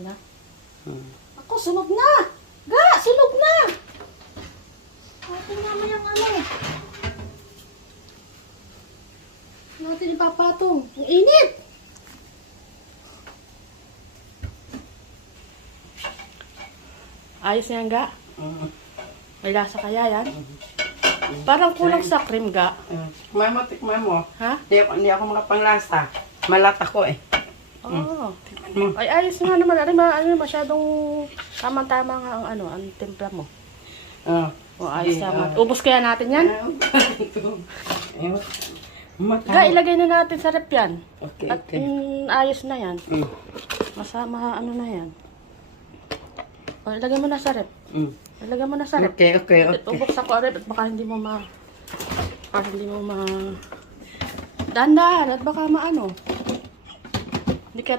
Na? Hmm. Ako, sunog na! Ga! Sunog na! Atin naman yung ano. Natin ipapatong. Ang init! Ayos yan, Ga. Mm. May lasa kaya yan? Parang kulang sa cream, Ga. Mm. Tikman mo, tikman mo. Ha? Hindi ako, hindi ako makapanglasa. Malat ako eh. Oo. Tikman mo. Ay, ayos nga naman. Ano, ma- ano, masyadong tamang-tama nga ang ano, ang timpla mo. Ah. O, ayos Sige, naman. ah. Ubus kaya natin yan? Mata- Ga, ilagay na natin sa rep yan. Okay, At okay. mm, ayos na yan. Mm. Masama, ano na yan. O, ilagay mo na sa rep. Mm. Ilagay mo na sa rep. Okay, okay, okay. Ubuksan ko ang rep at baka hindi mo ma... Baka hindi mo ma... Dandan at baka maano. Hindi ka